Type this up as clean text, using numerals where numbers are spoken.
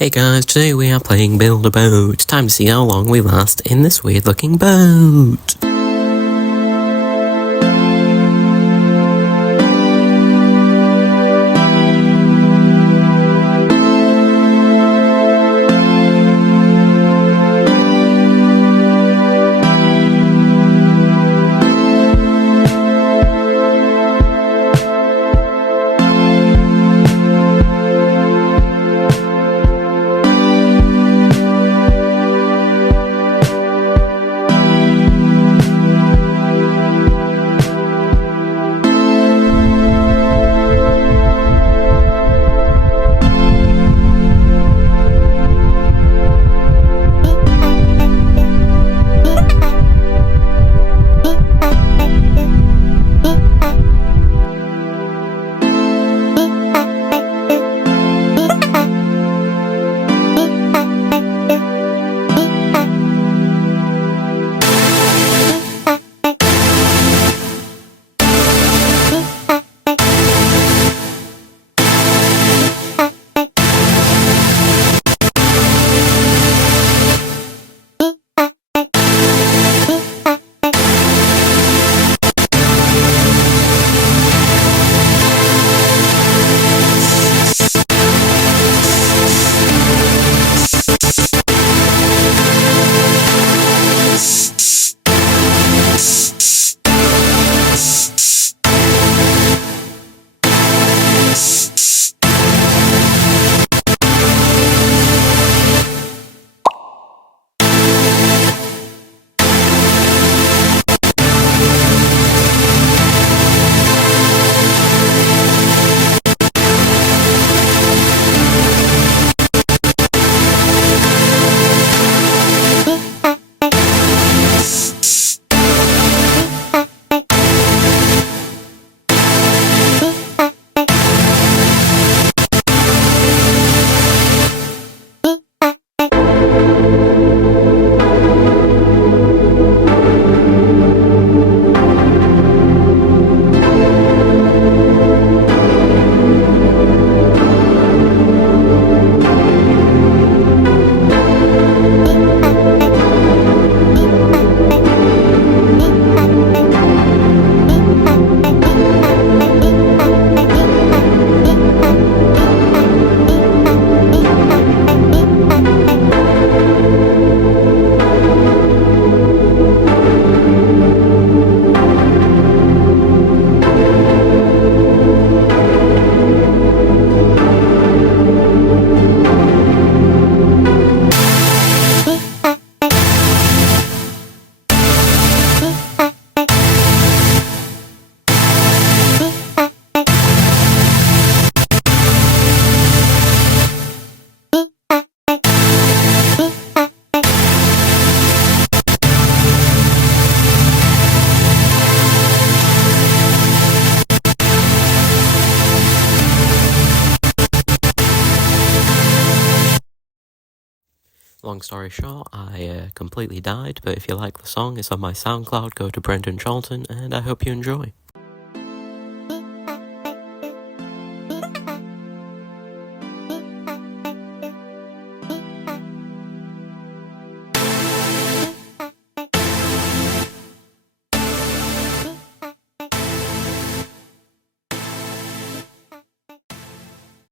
Hey guys, today we are playing Build a Boat. Time to see how long we last in this weird looking boat. Long story short, I completely died, but if you like the song, it's on my SoundCloud, go to Brendan Charlton, and I hope you enjoy.